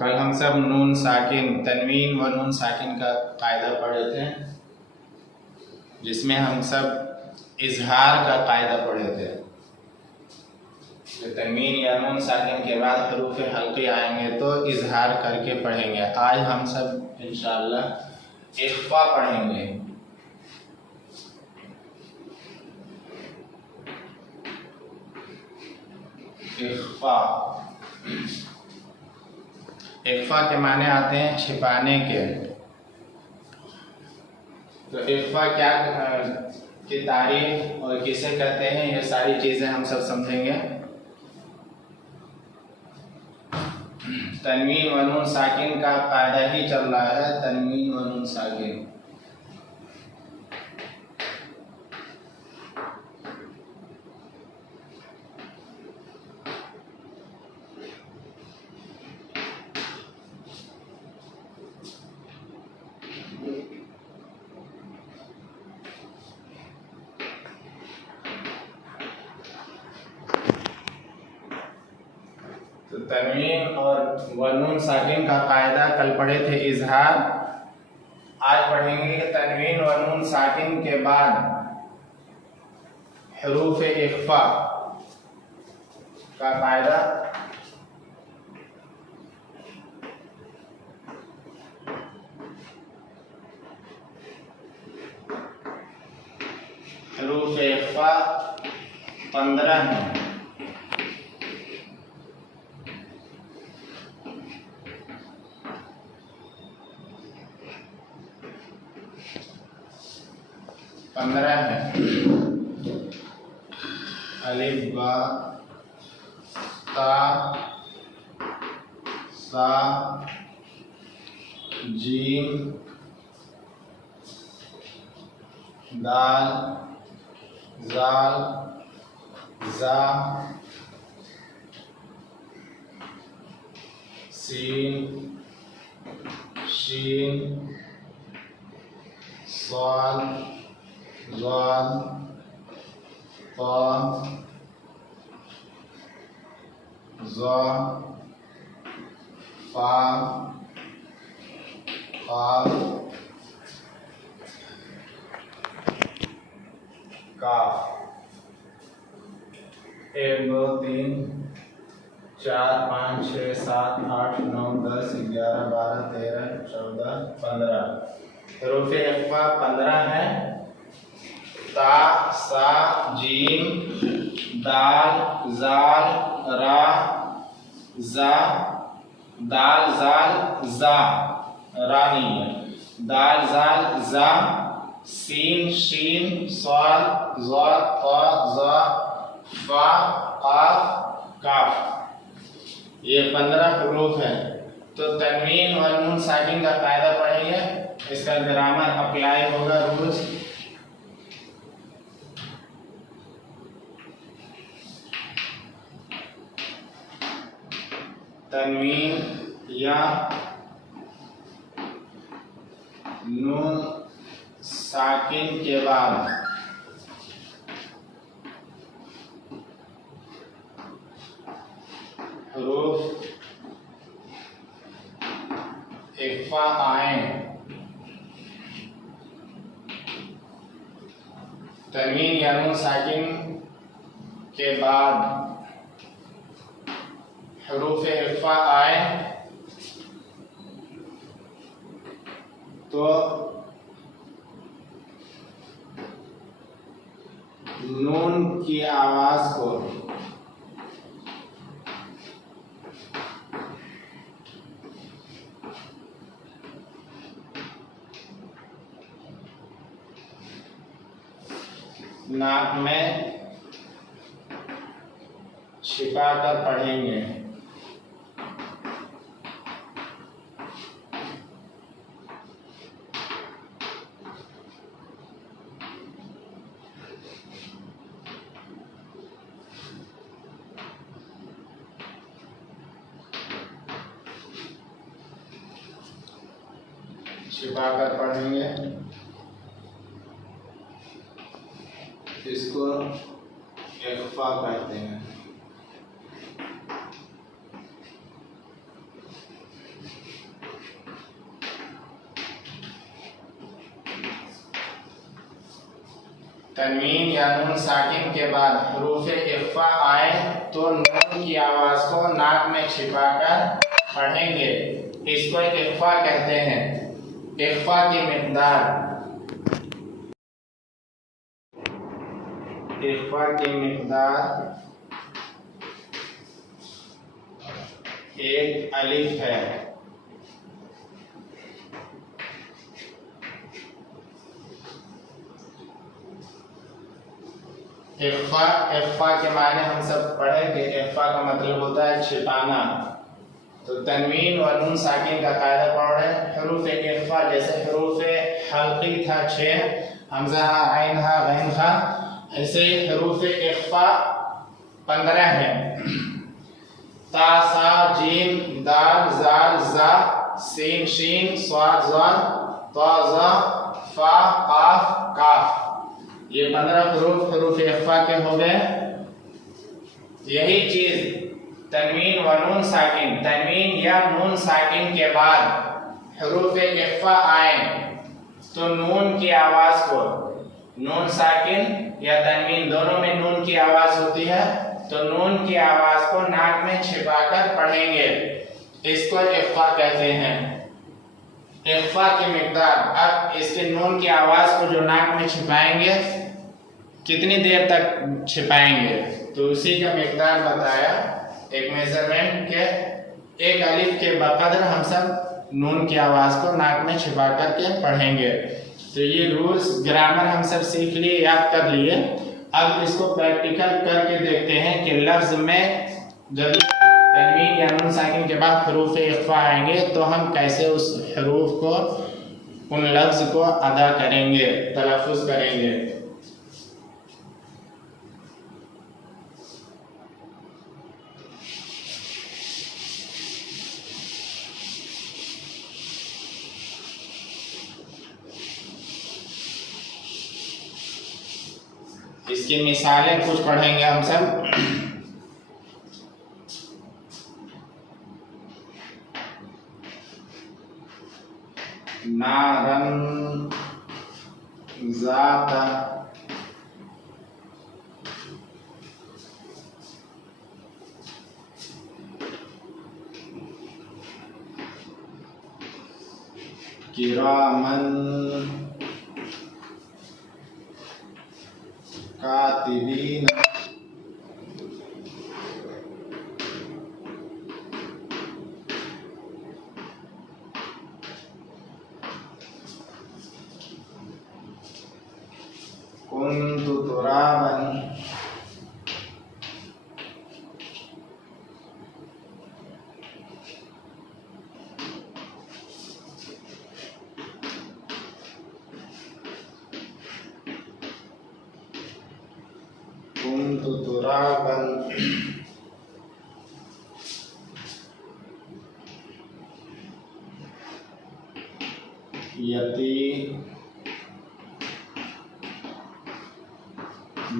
कल हम सब नून साकिन, तनवीन व नून साकिन का कायदा पढ़े थे, जिसमें हम सब इजहार का कायदा पढ़े थे। तो तनवीन या नून साकिन के बाद हरूफ हल्की आएंगे तो इजहार करके पढ़ेंगे। आज हम सब इंशाअल्लाह इख्फा पढ़ेंगे। इख्फा, इख्फा के माने आते हैं छिपाने के। तो इख्फा क्या की तारीफ और किसे कहते हैं, ये सारी चीजें हम सब समझेंगे। तनवीन व नून साकिन का कायदा ही चल रहा है, तनवीन व नून साकिन। तो तनवीन और व नून साकिन का कायदा कल पढ़े थे इजहार। आज पढ़ेंगे कि तनवीन व नून साकिन के बाद हरूफ इख्फा का कायदा। हरूफ इख्फा 15 हैं। अलिफ बा ता सा जीम दाल जाल जा सीन शीन स्वाल ज़ाल ता ज़ा फा काफ काफ। 1 2 3 4 5 6 7 8 9 10 11 12 13 14 15। हरूफ इख्फा 15 है। ता सा जीम दाल जाल रा जा दाल जाल जा रा नहीं है, दाल जाल जा सीन शीन स्वाल ज़ा ता ज़ा फा काफ काफ। ये 15 हरूफ है। तो तनवीन व नून साकिन का कायदा पढ़ेंगे, इसका ग्रामर अप्लाई होगा रोज। तनवीन या नून साकिन के बाद हरूफ इख्फा आए। तनवीन या नून साकिन के बाद हरूफ इख्फा आए तो नून की आवाज को नाक में छिपा कर पढ़ेंगे। छिपा कर पढ़ेंगे, इसको इख्फा कहते हैं। तनवीन या नून साकिन के बाद हरूफ इख्फा आए तो नून की आवाज को नाक में छिपाकर पढ़ेंगे। इसको एक इख्फा कहते हैं। इख्फा की मिक़दार एक अलिफ है। इख्फा के मायने हम सब पढ़े कि इख्फा का मतलब होता है छिपाना। तो तनवीन और नून साकिन का कायदा पढ़ रहे हैं। हरूफ इख्फा जैसे हरूफ हल्की था 6, हमजा हा आइन हा गैन हा, ऐसे हरूफ इख्फा 15 है। ता सा जीम दाल जाल जा सीन शीन स्वाद ज़ाल ता ज़ा फा काफ काफ, ये 15 हरूफ इख्फा के हो गए। यही चीज तनवीन व नून साकिन, तनवीन या नून साकिन के बाद हरूफ इख्फा आए तो नून की आवाज को, नून साकिन या तनवीन दोनों में नून की आवाज होती है, तो नून की आवाज को नाक में छिपाकर पढ़ेंगे। इसको इख्फा कहते हैं। इख्फा की मिक़दार, अब इसके नून की आवाज को जो नाक में छिपाएंगे कितनी देर तक छिपाएंगे, तो उसी का मिक़दार बताया, एक मेजरमेंट के एक अलिफ के बकदर हम सब नून की आवाज को नाक में छिपा करके पढ़ेंगे। तो ये रूल्स ग्रामर हम सब सीख लिए, याद कर लिए। अब इसको प्रैक्टिकल करके देखते हैं कि लफ्ज में जब तनवीन या नून साकिन के बाद हरूफ इख्फा आएंगे तो हम कैसे उस हरूफ को, उन लफ्ज को अदा करेंगे, तलफ़ुज़ करेंगे। इसकी मिसालें कुछ पढ़ेंगे हम सब। नारन ज़ाता किरामन कातिबीन कुन्तु तुराबन कुन्तु तुराबन यती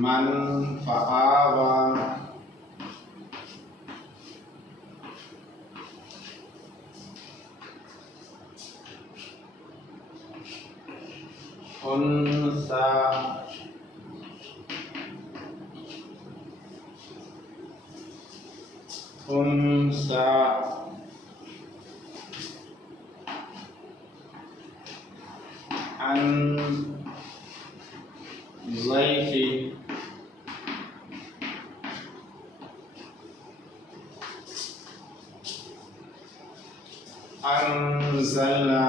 मन फ़आवा उन्सा उन्सा अन ज़ैफ़ी अंज़लना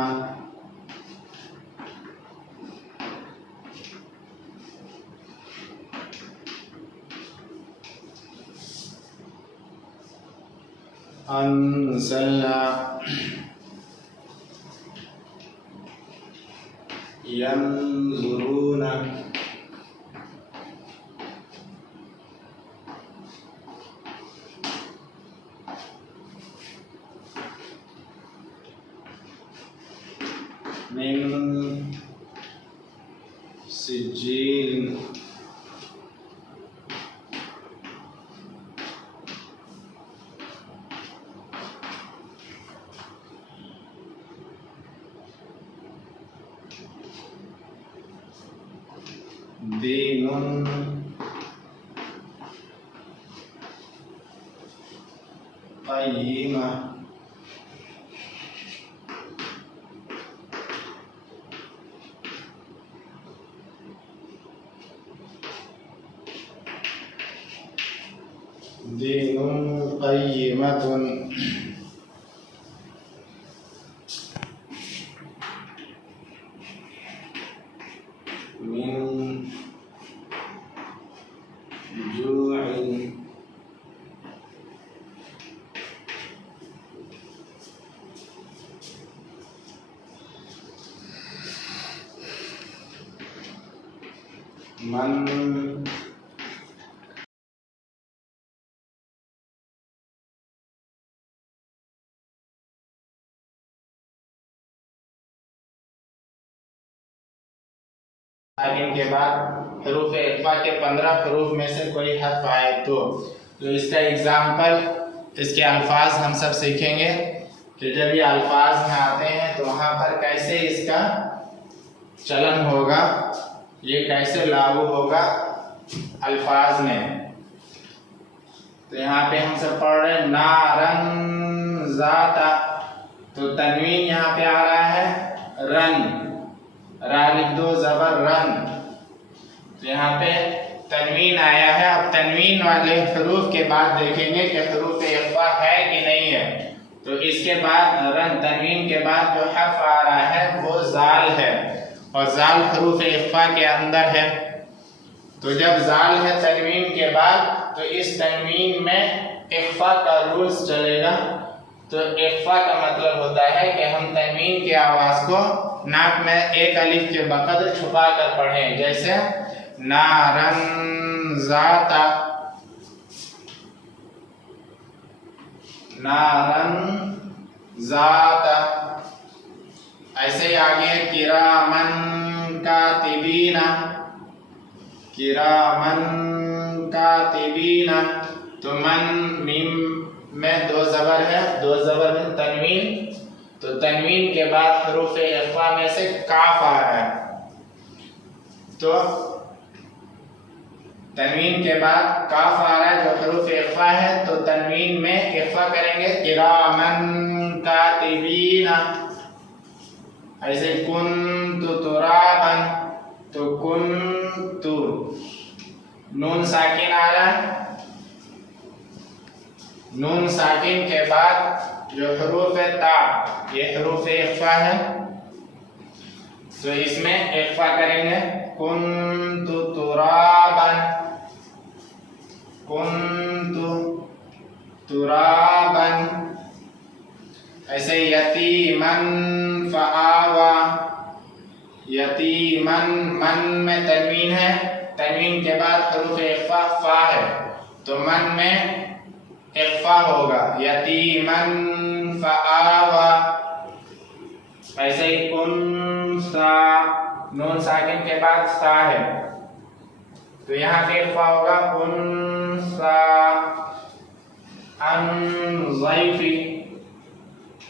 अंज़लना यंज़ुरूना मिन सिज्जील दीनुन क़य्यिमा, दीनुन क़य्यिमतुन, मिन जूइन, मन साकिन के बाद हरूफ इख्फा के 15 हरूफ में से कोई हर्फ आए तो इसका एग्जाम्पल, इसके अल्फाज हम सब सीखेंगे कि जब ये अल्फाज में आते हैं तो वहाँ पर कैसे इसका चलन होगा, ये कैसे लागू होगा अल्फाज में। तो यहाँ पे हम सब पढ़ रहे हैं नारन ज़ाता, तो तनवीन यहाँ पे आ रहा है रन, रा लिख दो ज़बर रन, तो यहाँ पे तनवीन आया है। अब तनवीन वाले हरूफ के बाद देखेंगे कि हरूफ इख्फा है कि नहीं है। तो इसके बाद रन, तनवीन के बाद जो हर्फ आ रहा है वो जाल है, और जाल हरूफ इख्फा के अंदर है। तो जब जाल है तनवीन के बाद, तो इस तनवीन में इख्फा का रूल्स चलेगा। तो इख्फा का मतलब होता है कि हम तनवीन की आवाज़ को नाक में एक अलिफ के बकदर छुपा कर पढ़ें, जैसे नारन ज़ाता, नारन ज़ाता। ऐसे ही आगे किरामन कातिबीना, किरामन कातिबीना, तो मन मीम में दो ज़बर है, दो ज़बर में तनवीन, तो तनवीन के बाद हरूफ इख्फा में से काफ आ रहा है। तो तनवीन के बाद काफ आ रहा है जो हरूफ इख्फा है, तो तनवीन में इख्फा करेंगे किरामन कातिबीना। ऐसे कुन्तु तुराबन, तो कुन्तु, नून साकिन आ रहा है, नून साकिन के बाद जो हरूफ है ता, ये हरूफ इख्फा है, तो इसमें इख्फा करेंगे कुन्तु तुराबन, कुन्तु तुराबन। ऐसे यतीमन फ़आवा, यतीमन, मन में तनवीन है, तनवीन के बाद हरूफ इख्फा फा है, तो मन में इख्फा होगा यतीमन फ़आवा। ऐसे ही उनसा, नून साकिन के बाद सा है, तो यहाँ पे इख्फा होगा उनसा। अनज़ैफ़ी,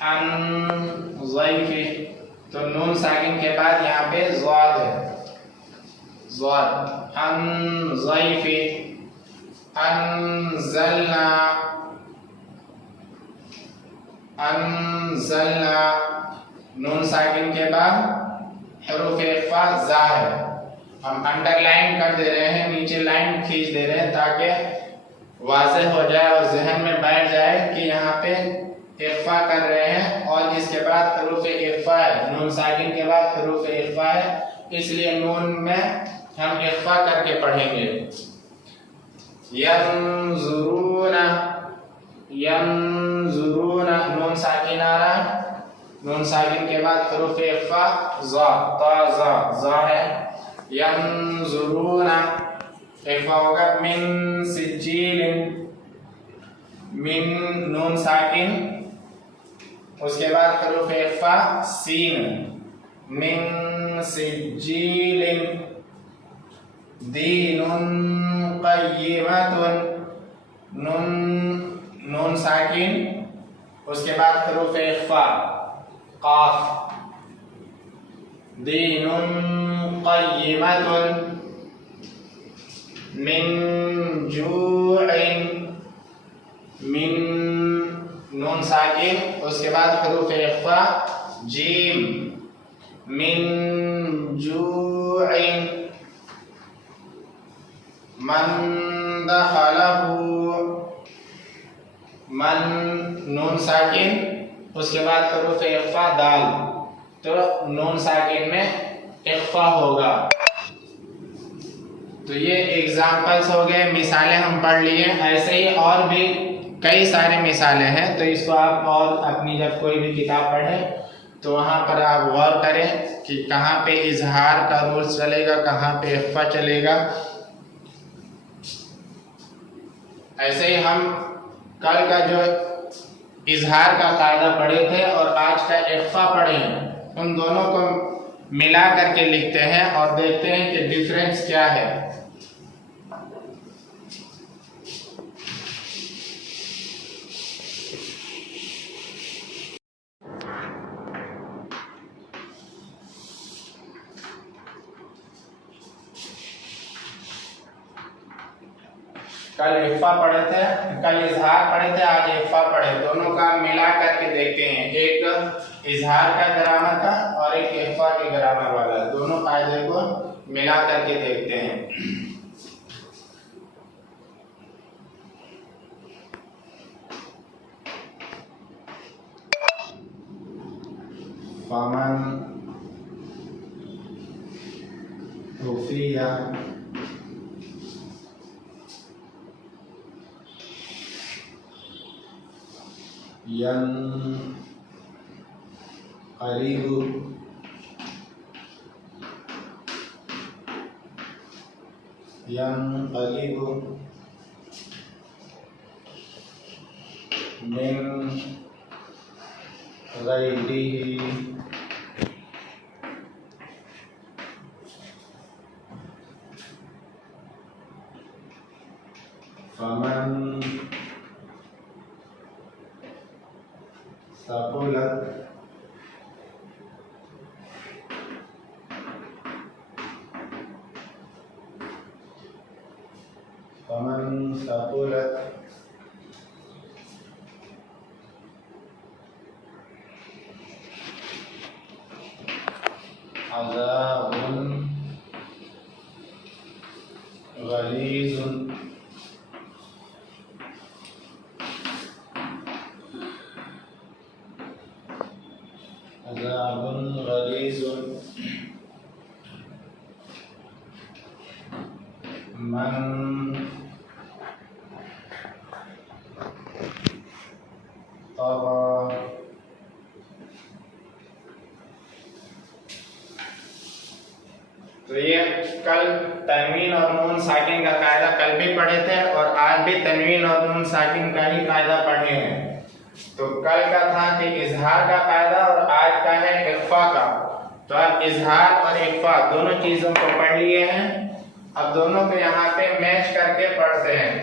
अनज़ैफ़ी, तो नून साकिन के बाद यहाँ पे ज़ाद है, ज़ाद, अनज़ैफ़ी। अनज़लना, अनज़लना, नून साकिन के बाद हरूफ इख्फा ज़ा है। हम अंडरलाइन कर दे रहे हैं, नीचे लाइन खींच दे रहे हैं ताकि वाज़ेह हो जाए और जहन में बैठ जाए कि यहाँ पे इख्फा कर रहे हैं और इसके बाद हरूफ इख्फा है, नून साकिन के बाद हरूफ इख्फा है, इसलिए नून में हम इख्फा करके पढ़ेंगे। यंजुरूना, यंजुरूना, नून साकिन आ रहा है, नून साकिन के बाद हरूफ इख्फा ज़ा, ता ज़ा, ज़ा है, यंजुरूना, इख्फा होगा मिन सिज्जीलिन, मिन, नून साकिन, उसके बाद हरूफ इख्फा सीन, मिन सिज्जीलिन। दीनुन क़य्यिमतुन, नून, नून साकिन, उसके बाद हरूफ इख्फा काफ, दीनुन क़य्यिमतुन। मिन जूइन, मिन नून साकिन, उसके बाद हरूफ इख्फा जीम, मिन जूइन, मन दखलहू, मन नून साकिन, उसके बाद हरूफ इख्फा दाल, तो नून साकिन में इख्फा होगा। तो ये एग्जाम्पल्स हो गए, मिसालें हम पढ़ लिए। ऐसे ही और भी कई सारे मिसालें हैं, तो इसको आप और अपनी जब कोई भी किताब पढ़ें तो वहाँ पर आप गौर करें कि कहाँ पे इजहार का रूल चलेगा, कहाँ पे इख्फा चलेगा। ऐसे ही हम कल का जो इजहार का कायदा पढ़े थे और आज का इख्फा पढ़े हैं, उन दोनों को मिला करके लिखते हैं और देखते हैं कि डिफरेंस क्या है। कल इख्फा पढ़े थे, कल इजहार पढ़े थे, आज इख्फा पढ़े, दोनों का मिला करके देखते हैं, एक इजहार का ग्रामर का और एक इख्फा के ग्रामर वाला, दोनों कायदे को मिला करके देखते हैं। फमन खुफिया यनक़लिबु मिन ग़ैरिही फमन सक़ुलत अज़ाबुन ग़लीज़ुन मन तग़ा तो ये कल तनवीन और नून साकिन का कायदा कल भी पढ़े थे और आज भी तनवीन और नून साकिन का ही कायदा पढ़े हैं। तो कल का था कि इजहार का कायदा और आज का है इख्फा का। तो अब इजहार और इख्फा दोनों चीजों को पढ़ लिए हैं, अब दोनों को यहाँ पे मैच करके पढ़ते हैं।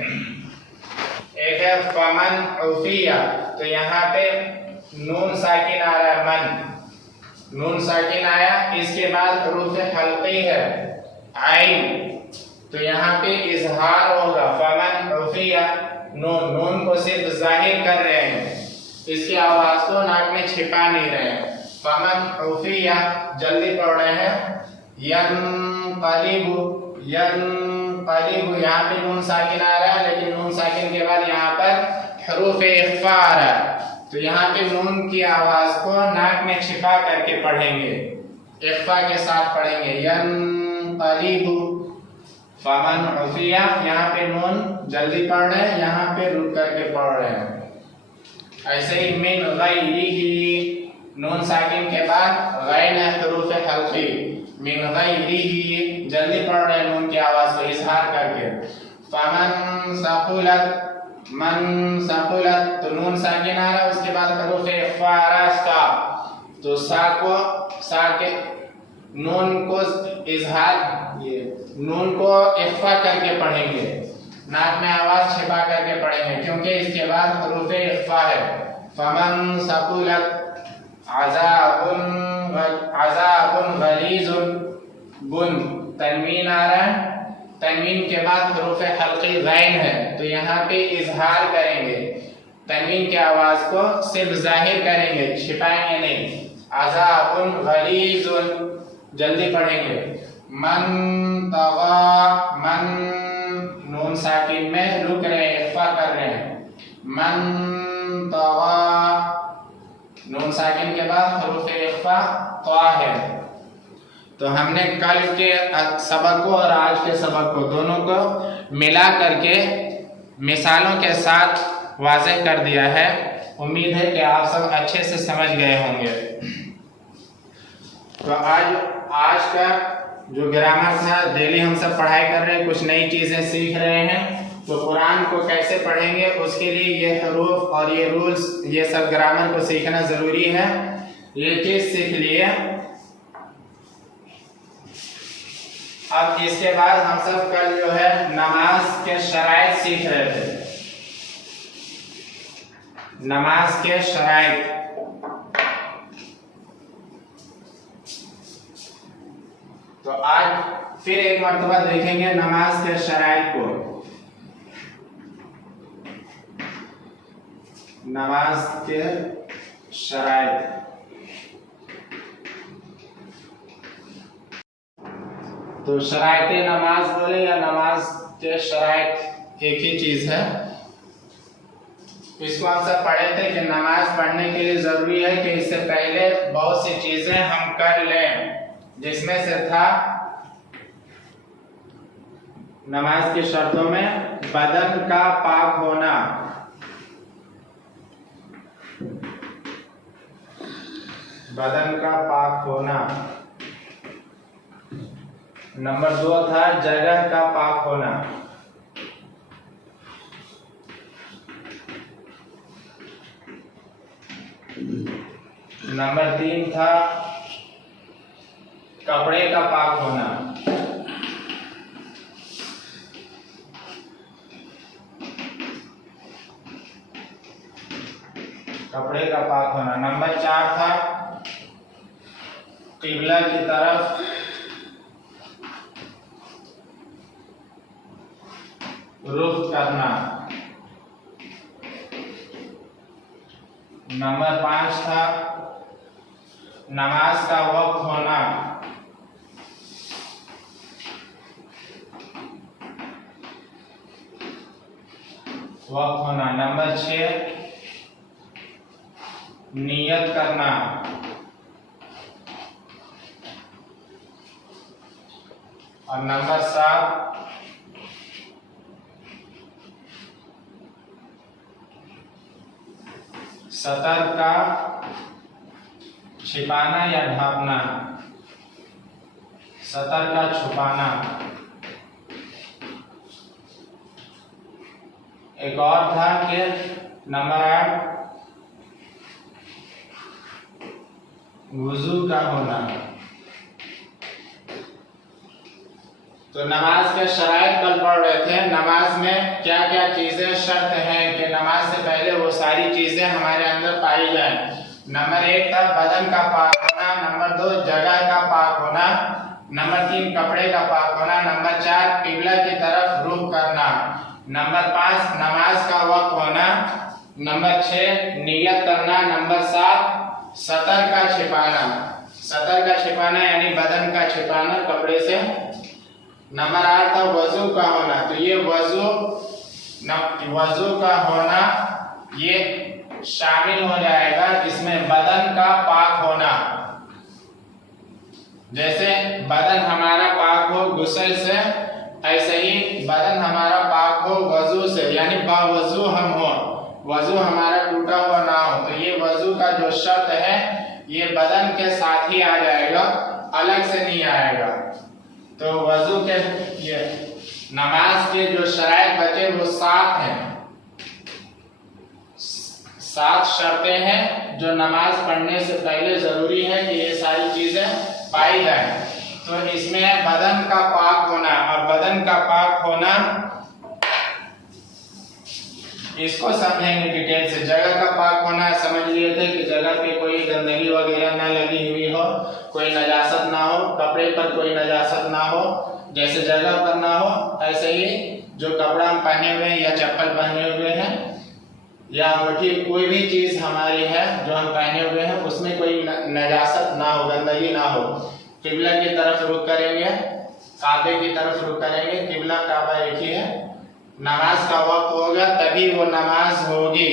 एक है फमन उफिया, तो यहाँ पे नून साकिन आ रहा है, मन नून साकिन आया, इसके बाद हरूफ हल्की है आइन, तो यहाँ पे इजहार होगा। फमन उफिया, नून नून को सिर्फ जाहिर कर रहे हैं, इसकी आवाज को नाक में छिपा नहीं रहे हैं। फमन उफिया जल्दी पढ़ रहे हैं। यनक़लिबु, यनक़लिबु यहाँ पे नून साकिन आ रहा है, लेकिन नून साकिन के बाद यहाँ पर हरूफ इख्फा आ रहा है, तो यहाँ पे नून की आवाज को नाक में छिपा करके पढ़ेंगे, इख्फा के साथ पढ़ेंगे। यनक़लिबु फमन उफिया, यहाँ पे नून जल्दी पढ़ रहे हैं, यहाँ पे रुक करके पढ़ रहे हैं। ऐसे ही मिन ग़ैरिही, नून साकिन के बाद गैन है हरूफ हल्की, मिन ग़ैरिही जल्दी पढ़ रहे हैं, नून की आवाज को इजहार करके। फमन सक़ुलत, मन सक़ुलत, तो नून साकिन आ रहा है, उसके बाद हरूफ इख्फा आ रहा है सा, तो सा के नून को इजहार, ये नून को इख्फा करके पढ़ेंगे, नाक में आवाज छिपा करके पढ़ेंगे, क्योंकि इसके बाद हरूफ इख्फा है। फमन सक़ुलत अज़ाबुन ग़लीज़ुन, बुन तनवीन आ रहा है, तनवीन के बाद हरूफ हल्की गैन है, तो यहाँ पे इजहार करेंगे, तनवीन की आवाज को सिर्फ जाहिर करेंगे, छिपाएंगे नहीं। अज़ाबुन गलीजुन, जल्दी पढ़ेंगे। मन तगा, मन नून साकिन में रुक रहे हैं, इख्फा कर रहे हैं। मन तगा, नून साकिन के बाद हरूफ इख्फा ता है। तो हमने कल के सबक को और आज के सबक को दोनों को मिला करके मिसालों के साथ वाज़ेह कर दिया है। उम्मीद है कि आप सब अच्छे से समझ गए होंगे। तो आज का जो ग्रामर था, डेली हम सब पढ़ाई कर रहे हैं, कुछ नई चीज़ें सीख रहे हैं। तो कुरान को कैसे पढ़ेंगे उसके लिए ये हरूफ और ये रूल्स, ये सब ग्रामर को सीखना ज़रूरी है। ये चीज़ सीख लिए। अब इसके बाद हम सब कल जो है नमाज के शराइत सीख रहे थे। नमाज के शराइत, तो आज फिर एक मर्तबा देखेंगे नमाज के शराइत को। नमाज के शराइत, तो शराइत नमाज बोले या नमाज के शराइत एक ही चीज है। इसको हम सब पढ़े थे कि नमाज पढ़ने के लिए जरूरी है कि इससे पहले बहुत सी चीजें हम कर लें, जिसमें से था नमाज की शर्तों में बदन का पाक होना, बदन का पाक होना। नंबर 2 था जगह का पाक होना। नंबर 3 था कपड़े का पाक होना। कपड़े का पाक होना। नंबर 4 था किबला की तरफ रुख करना। नंबर 5 था नमाज का वक्त होना। वक्त होना। नंबर 6 नियत करना। और नंबर 7 सतर का छिपाना या ढांपना। सतर का छुपाना। एक और था कि नंबर 8 वुजू का होना। तो नमाज के शराइत कल पढ़ रहे थे। नमाज में क्या क्या चीजें शर्त हैं कि नमाज से पहले वो सारी चीजें हमारे अंदर पाई जाए। नंबर 1 था बदन का पाक होना। नंबर 2 जगह का पाक होना। नंबर 3 कपड़े का पाक होना। नंबर 4 किबला की तरफ रुख करना। नंबर 5 नमाज का वक्त होना। नंबर 6 नियत करना। नंबर 7 सतर का छिपाना। सतर का छिपाना यानी बदन का छिपाना कपड़े से। नंबर 8 था वजू का होना। तो ये वजू का होना ये शामिल हो जाएगा इसमें बदन का पाक होना। जैसे बदन हमारा पाक हो गुस्ल से, ऐसे ही बदन हमारा पाक हो वजू से, यानी बावजू हम हो, वजू हमारा टूटा हुआ ना हो। तो ये वजू का जो शर्त है ये बदन के साथ ही आ जाएगा, अलग से नहीं आएगा। तो वजू के ये नमाज के जो शराइत बचे वो 7 हैं। 7 शर्तें हैं जो नमाज पढ़ने से पहले जरूरी है कि ये सारी चीजें पाई जाए। तो इसमें बदन का पाक होना। और बदन का पाक होना इसको समझेंगे डिटेल से। जगह का पाक होना समझ लिए थे कि जगह पे कोई गंदगी वगैरह ना लगी हुई हो, कोई नजासत ना हो, कपड़े पर कोई नजासत ना हो। जैसे जगह पर ना हो, ऐसे ही जो कपड़ा हम पहने हुए हैं या चप्पल पहने हुए हैं या अंगूठी, कोई भी चीज हमारी है जो हम पहने हुए हैं उसमें कोई नजासत ना हो, गंदगी ना हो। किबला की तरफ रुख करेंगे, काबे की तरफ रुख करेंगे। किबला काबा एक ही है। नमाज का वक्त होगा तभी वो नमाज होगी,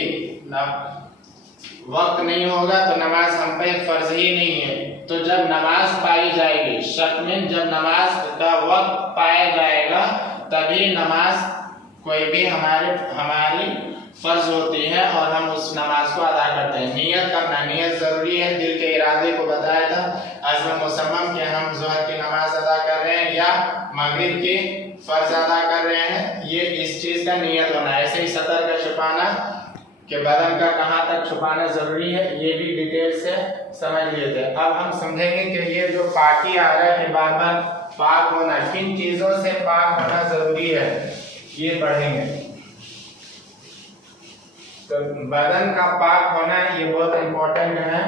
वक्त नहीं होगा तो नमाज हम पे फर्ज ही नहीं है। तो जब नमाज पाई जाएगी, शक में जब नमाज का वक्त पाया जाएगा तभी नमाज कोई भी हमारी फर्ज होती है और हम उस नमाज को अदा करते हैं। नियत करना, नियत जरूरी है। दिल के इरादे को बताया था अज़्म मुसम्मम कि हम ज़ोहर की नमाज अदा कर रहे हैं या मगरिब की फर्ज अदा कर रहे हैं, ये इस चीज का नियत होना है। ऐसे ही सतर का छुपाना, कि बदन का कहाँ तक छुपाना जरूरी है, ये भी डिटेल से समझ लिए थे। अब हम समझेंगे कि ये जो पाकी आ रहा है बार बार पाक होना, किन चीजों से पाक होना जरूरी है, ये पढ़ेंगे। तो बदन का पाक होना ये बहुत इम्पोर्टेंट है।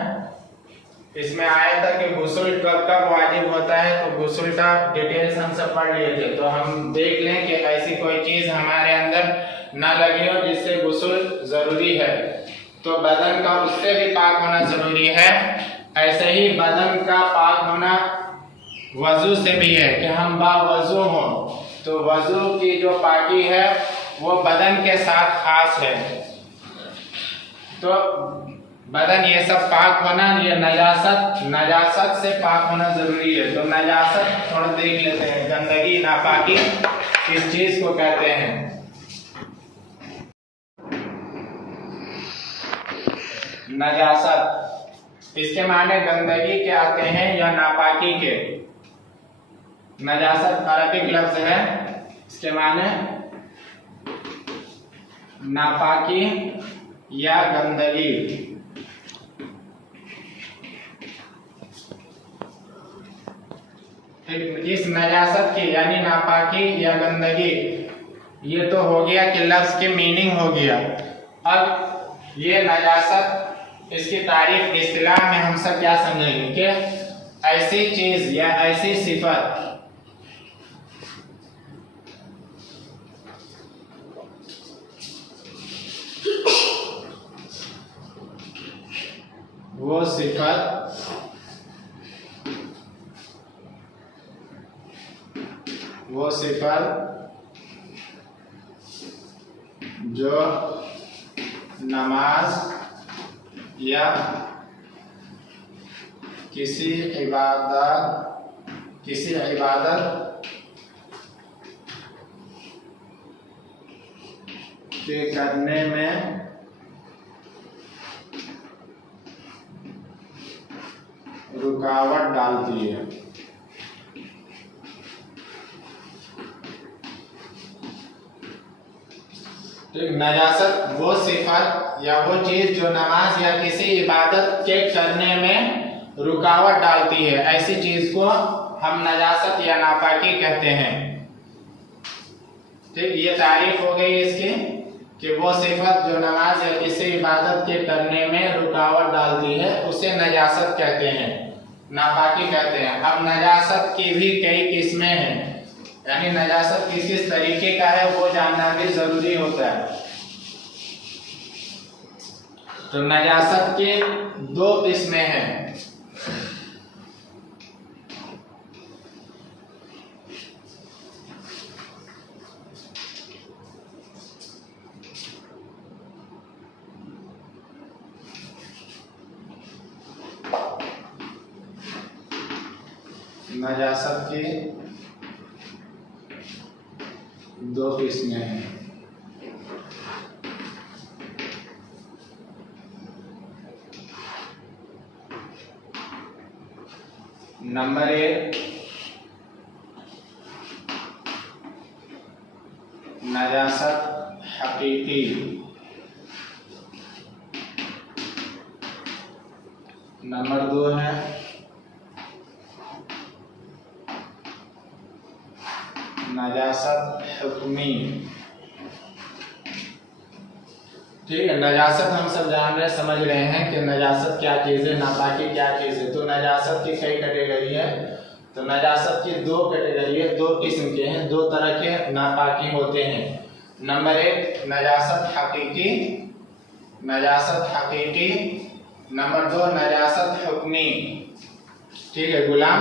इसमें आया था कि गुस्ल कब कब वाजिब होता है, तो गुस्ल का डिटेल्स हम सब पढ़ लिए थे। तो हम देख लें कि ऐसी कोई चीज हमारे अंदर ना लगी हो जिससे गुस्ल जरूरी है, तो बदन का उससे भी पाक होना जरूरी है। ऐसे ही बदन का पाक होना वजू से भी है कि हम बावजू हों, तो वजू की जो पाकी है वो बदन के साथ खास है। तो बदन ये सब पाक होना, ये नजासत से पाक होना जरूरी है। तो नजासत थोड़ा देख लेते हैं, गंदगी नापाकी किस चीज को कहते हैं। नजासत इसके माने गंदगी के आते हैं या नापाकी के। नजासत अरबिक लफ्ज है, इसके माने नापाकी या गंदगी। इस नजासत की यानी नापाकी या गंदगी, ये तो हो गया कि लफ्ज की मीनिंग हो गया। अब ये नजासत, इसकी तारीफ इस्तिलाह में हम सब क्या समझेंगे कि ऐसी चीज या ऐसी सिफत वो सिफत जो नमाज या किसी इबादत के करने में रुकावट डालती है। तो नजासत वो सिफत या वो चीज जो नमाज या किसी इबादत के करने में रुकावट डालती है, ऐसी चीज को हम नजासत या नापाकी कहते हैं। ठीक, ये तारीफ हो गई इसकी कि वो सिफत जो नमाज या किसी इबादत के करने में रुकावट डालती है उसे नजासत कहते हैं, नापाकी कहते हैं। अब नजासत की भी कई किस्में हैं, यानी नजासत किस तरीके का है वो जानना भी जरूरी होता है। तो नजासत के दो किस्में हैं। नजासत की दो किस्में हैं। नंबर 1 नजासत हकीकी। नंबर 2 है नजासत हुक्मी। ठीक है, नजासत हम सब जान रहे समझ रहे हैं कि नजासत क्या चीज़ है, नापाकी क्या चीज़ है। तो नजासत की कई कैटेगरी है। तो नजासत की दो कैटेगरी है, दो किस्म के हैं, दो तरह के नापाकी होते हैं। नंबर एक नजासत हकीकी, नजासत हकीकी। नंबर दो नजासत हुक्मी। ठीक है गुलाम,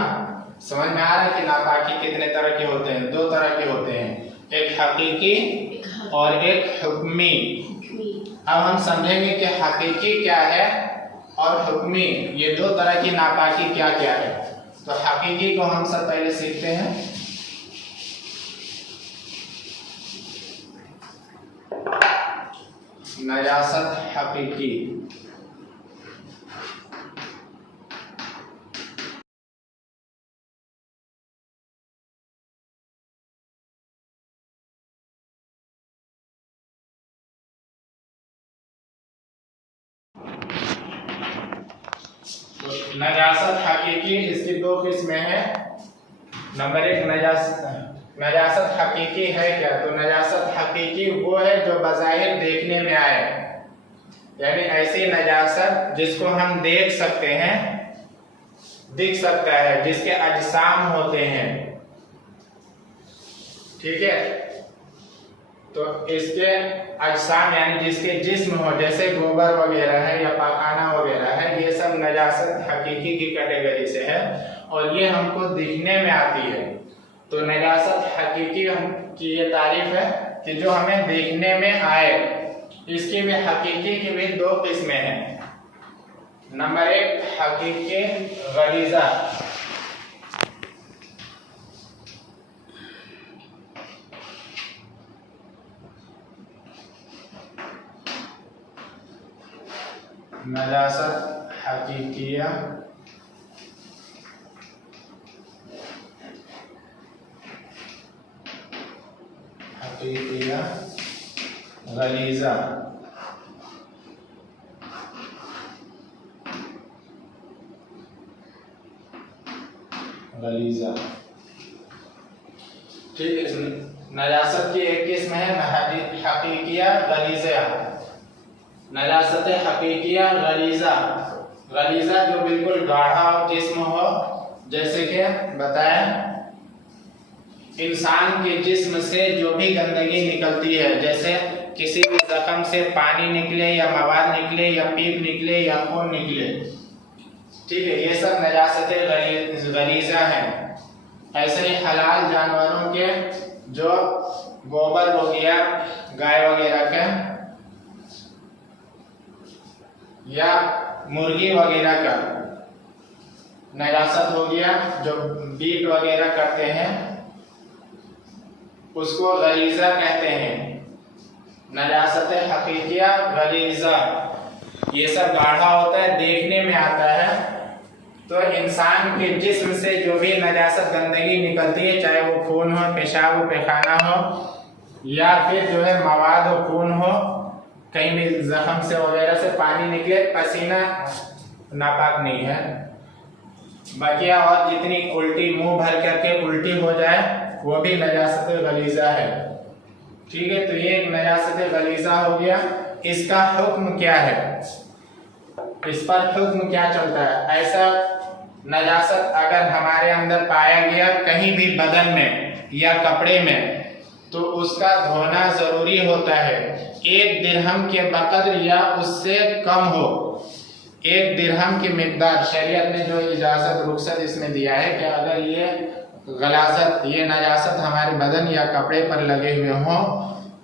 समझ में आ रहा है कि नापाकी कितने तरह के होते हैं? दो तरह के होते हैं, एक हकीकी और एक हुक्मी। अब हम समझेंगे कि हकीकी क्या है और हुक्मी, ये दो तरह की नापाकी क्या क्या है। तो हकीकी को हम सब पहले सीखते हैं। नजासत हकीकी, नजासत हकीकी इसकी दो किस्में हैं। नंबर एक नजासत हकीकी है क्या? तो नजासत हकीकी वो है जो बज़ाहिर देखने में आए, यानी ऐसी नजासत जिसको हम देख सकते हैं, दिख सकता है, जिसके अजसाम होते हैं। ठीक है, तो इसके अजसाम यानी जिसके जिस्म हो, जैसे गोबर वगैरह है या पाखाना वगैरह है, ये सब नजासत हकीकी की कैटेगरी से है और ये हमको दिखने में आती है। तो नजासत हकीकी की ये तारीफ है कि जो हमें देखने में आए। इसकी भी हकीकी की भी दो किस्में हैं। नंबर एक हकीकी गलीजा, नजासत हकीकिया, हकीकिया गलीजा। गलीजा ठीक है। नजासत की एक किस्म है हकीकिया गलीजा। नजासत हकीकिया गलीजा, गलीजा जो बिल्कुल गाढ़ा जिस्म हो, जैसे कि बताया इंसान के जिस्म से जो भी गंदगी निकलती है, जैसे किसी भी जख्म से पानी निकले या मवाद निकले या पीप निकले या खून निकले, ठीक है, ये सब नजासत गलीजा है। ऐसे ही हलाल जानवरों के जो गोबर हो गया गाय वगैरह का या मुर्गी वगैरह का नजासत हो गया, जो बीट वगैरह करते हैं उसको गलीजा कहते हैं। नजासत हकीकिया गलीजा, ये सब गाढ़ा होता है, देखने में आता है। तो इंसान के जिस्म से जो भी नजासत गंदगी निकलती है, चाहे वो खून हो, पेशाब हो, पैखाना हो या फिर जो है मवाद हो, खून हो, कहीं भी जख्म से वगैरह से पानी निकले, पसीना नापाक नहीं है। बाकी और जितनी उल्टी मुंह भर करके उल्टी हो जाए वो भी नजासत गलीजा है। ठीक है, तो ये एक नजासत गलीजा हो गया। इसका हुक्म क्या है, इस पर हुक्म क्या चलता है? ऐसा नजासत अगर हमारे अंदर पाया गया कहीं भी बदन में या कपड़े में, तो उसका धोना जरूरी होता है। 1 दिरहम के बकदर या उससे कम हो, 1 दिरहम की मिकदार शरीयत ने जो इजाजत रुखसत इसमें दिया है कि अगर ये गलाजत, ये नजासत हमारे बदन या कपड़े पर लगे हुए हों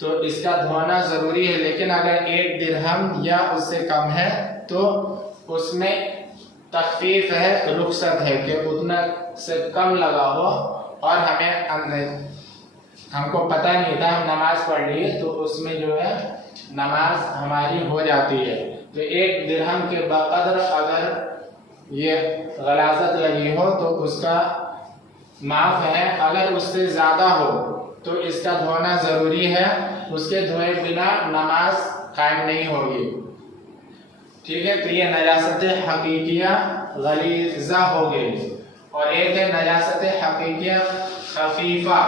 तो इसका धोना जरूरी है। लेकिन अगर 1 दिरहम या उससे कम है तो उसमें तखफीफ है, रुखसत है कि उतना से कम लगा हो। और हमको पता नहीं था, हम नमाज पढ़ लिए तो उसमें जो है नमाज हमारी हो जाती है। तो 1 दिरहम के बकदर अगर ये गलाजत लगी हो तो उसका माफ है। अगर उससे ज्यादा हो तो इसका धोना जरूरी है, उसके धोए बिना नमाज कायम नहीं होगी। ठीक है, तो ये नजासत हकीकिया गलीजा हो गई। और एक है नजासत हकीकिया खफीफा।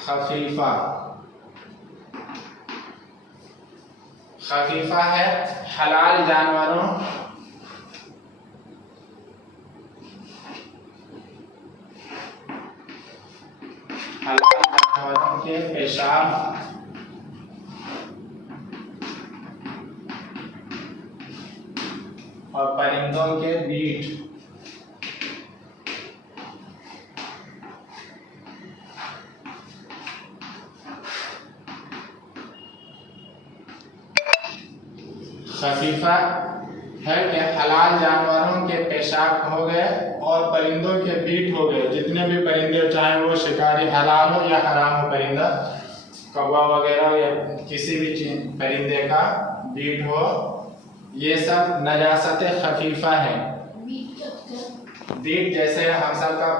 खफीफा खफीफा है हलाल जानवरों के पेशाब और परिंदों के बीट। खफीफा है कि हलाल जानवरों के पेशाब हो गए और परिंदों के बीट हो गए। जितने भी परिंदे, चाहे वो शिकारी हलाल हो या हराम हो, परिंदा कौवा वगैरह या किसी भी परिंदे का बीट हो, ये सब नजासत खफीफा है। बीट जैसे हम सब का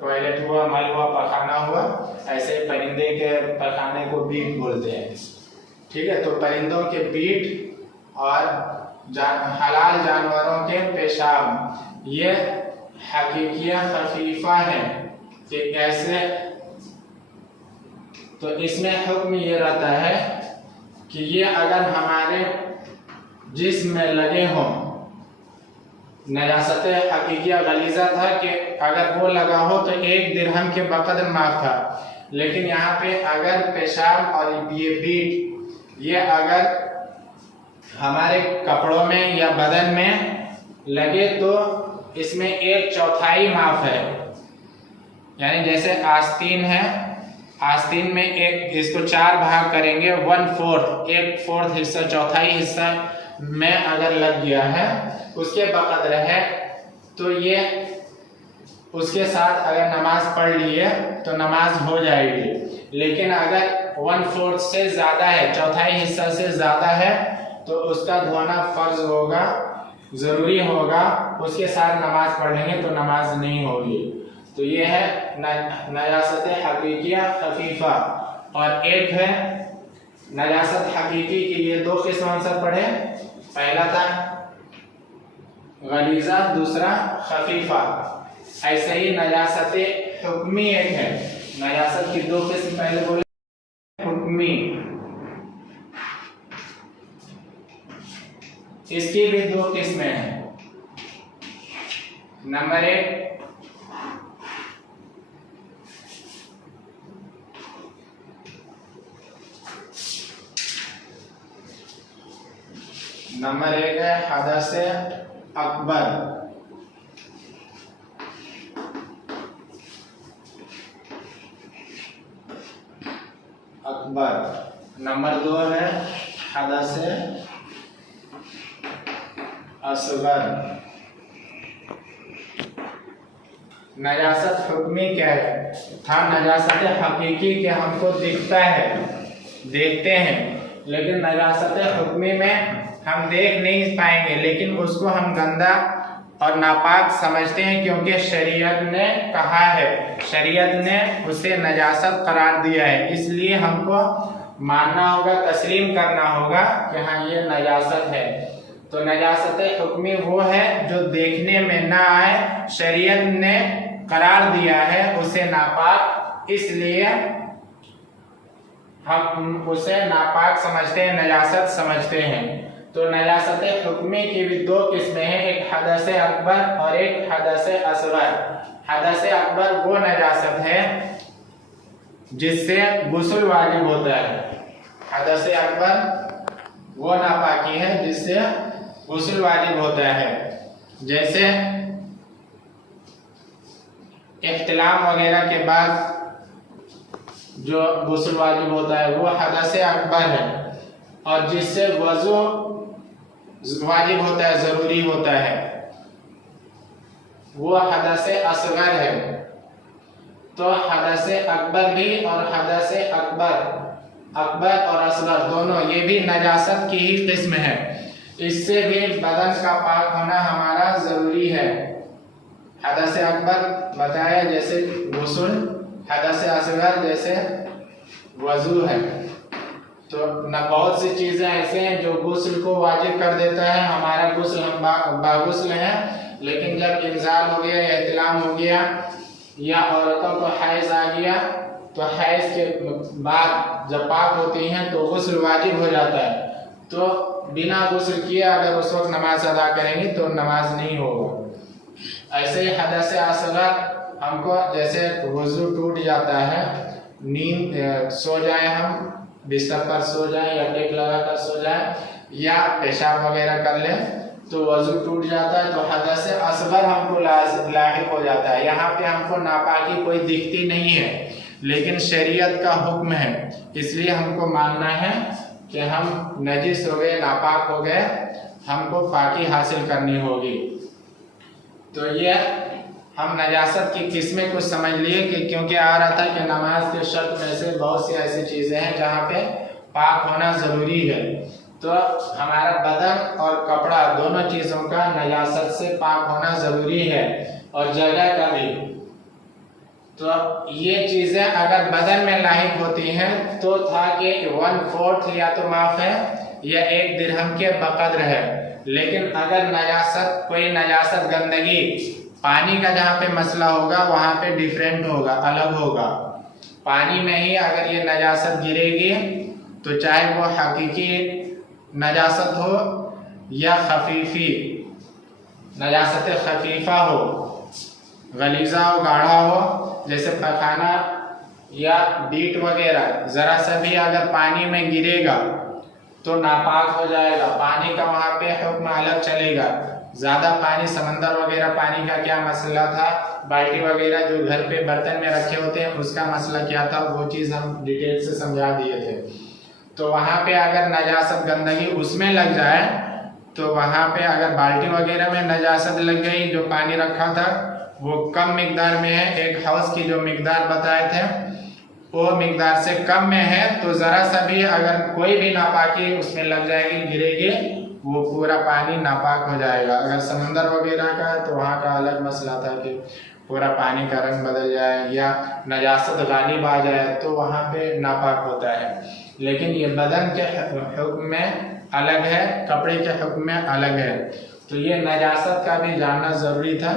टॉयलेट हुआ, मल हुआ, पखाना हुआ, ऐसे परिंदे के पखाने को बीट बोलते हैं। ठीक है, तो परिंदों के बीट और हलाल जानवरों के पेशाब, ये हकीकिया खफीफा है कि कैसे। तो इसमें हुक्म ये रहता है कि ये अगर हमारे जिस्म में लगे हों, नजासत हकीकिया गलीजा था कि अगर वो लगा हो तो 1 दिरहम के बकदर माफ था। लेकिन यहाँ पे अगर पेशाब और ये बीट ये अगर हमारे कपड़ों में या बदन में लगे तो इसमें 1/4 माफ है। यानी जैसे आस्तीन है, आस्तीन में इसको 4 भाग करेंगे, 1/4 हिस्सा, चौथाई हिस्सा में अगर लग गया है उसके बकदर है, तो ये उसके साथ अगर नमाज पढ़ लिए तो नमाज हो जाएगी। लेकिन अगर 1/4 से ज़्यादा है, चौथाई हिस्सा से ज़्यादा है, तो उसका धोना फर्ज होगा, ज़रूरी होगा। उसके साथ नमाज पढ़ेंगे तो नमाज नहीं होगी। तो ये है नजासत हकीकिया खफीफा। और एक है नजासत हकीकी की, ये 2 किस्म हम सब पढ़े। पहला था गलीजा, दूसरा खफीफा। ऐसे ही नजासत हुक्मी एक है। नजासत की 2 किस्म पहले बोले, हुक्मी, इसकी भी 2 किस्में हैं। नंबर 1 है हदस अकबर। नंबर 2 है हदस असगर। नजासत हुक्मी क्या है? था नजासत हकीकी के हमको दिखता है, देखते हैं, लेकिन नजासत हुक्मी में हम देख नहीं पाएंगे, लेकिन उसको हम गंदा और नापाक समझते हैं, क्योंकि शरीयत ने कहा है, शरीयत ने उसे नजासत करार दिया है। इसलिए हमको मानना होगा, तस्लीम करना होगा कि हाँ ये नजासत है। तो नजासत हुक्मी वो है जो देखने में ना आए, शरीयत ने करार दिया है उसे नापाक, इसलिए हम उसे नापाक समझते हैं, नजासत समझते हैं। तो नजासत हुक्मी की भी 2 किस्में हैं, एक हदस अकबर और एक हदस असगर। हदस अकबर वो नजासत है जिससे गुस्ल वाजिब होता है। हदस अकबर वो नापाकी है जिससे गुस्ल वाजिब होता है। जैसे इख्तिलाम वगैरह के बाद जो गुस्ल वाजिब होता है वो हदस अकबर है, और जिससे वज़ू वाजिब होता है, ज़रूरी होता है, वो हदस असगर है। तो हदस अकबर भी और हदस अकबर और असगर दोनों ये भी नजासत की ही किस्म है। इससे भी बदन का पाक होना हमारा ज़रूरी है। हदस अकबर बताया जैसे गुस्ल, हदस असगर जैसे वज़ू है। तो न बहुत सी चीज़ें ऐसे हैं जो गुस्ल को वाजिब कर देता है। हमारा गुस्ल, हम बागुस्ल हैं, लेकिन जब इंजाल हो गया या इत्लाम हो गया या औरतों को हैज़ आ गया तो हैज़ के बाद जब पाक होती हैं तो गुस्ल वाजिब हो जाता है। तो बिना गुस्ल किए अगर उस वक्त नमाज अदा करेंगे तो नमाज नहीं होगा। ऐसे ही हदस असग़र हमको जैसे वज़ू टूट जाता है, नींद सो जाए, हम बिस्तर पर सो जाए या टेक लगा कर सो जाए या पेशाब वगैरह कर लें तो वज़ू टूट जाता है, तो हदस असग़र हमको लाहिक हो जाता है। यहाँ पे हमको नापाकी कोई दिखती नहीं है, लेकिन शरीयत का हुक्म है, इसलिए हमको मानना है कि हम नजिस हो गए, नापाक हो गए, हमको पाकी हासिल करनी होगी। तो ये हम नजासत की किस्में कुछ समझ लिए कि क्योंकि आ रहा था कि नमाज के शर्त में से बहुत सी ऐसी चीज़ें हैं जहाँ पे पाक होना ज़रूरी है। तो हमारा बदन और कपड़ा दोनों चीज़ों का नजासत से पाक होना ज़रूरी है, और जगह का भी। तो ये चीज़ें अगर बदन में लाहिक होती हैं तो था कि 1/4 या तो माफ़ है या 1 दिरहम के बकद्र है। लेकिन अगर नजासत, कोई नजासत गंदगी, पानी का जहाँ पे मसला होगा वहाँ पे डिफरेंट होगा, अलग होगा। पानी में ही अगर ये नजासत गिरेगी तो चाहे वो हकीकी नजासत हो या खफीफी नजासत खफीफा हो, गलीज़ा हो, गाढ़ा हो, जैसे पखाना या डीट वगैरह, ज़रा सा भी अगर पानी में गिरेगा तो नापाक हो जाएगा। पानी का वहाँ पे हुक्म अलग चलेगा। ज़्यादा पानी, समंदर वगैरह पानी का क्या मसला था, बाल्टी वगैरह जो घर पे बर्तन में रखे होते हैं उसका मसला क्या था, वो चीज़ हम डिटेल से समझा दिए थे। तो वहाँ पे अगर नजासत गंदगी उसमें लग जाए तो वहाँ पे अगर बाल्टी वगैरह में नजासत लग गई, जो पानी रखा था वो कम मिकदार में है, एक हौज़ की जो मिकदार बताए थे वो मिकदार से कम में है, तो ज़रा सा भी अगर कोई भी नापाकी उसमें लग जाएगी, गिरेगी, वो पूरा पानी नापाक हो जाएगा। अगर समंदर वगैरह का है तो वहाँ का अलग मसला था कि पूरा पानी का रंग बदल जाए या नजासत गालिब आ जाए तो वहाँ पे नापाक होता है। लेकिन ये बदन के हुक्म में अलग है, कपड़े के हुक्म में अलग है। तो ये नजासत का भी जानना ज़रूरी था,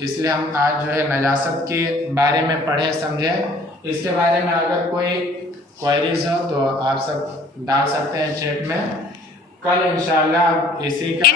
इसलिए हम आज जो है नजासत के बारे में पढ़े समझें। इसके बारे में अगर कोई क्वेरीज हो तो आप सब डाल सकते हैं चैट में। कल इंशाल्लाह इसी का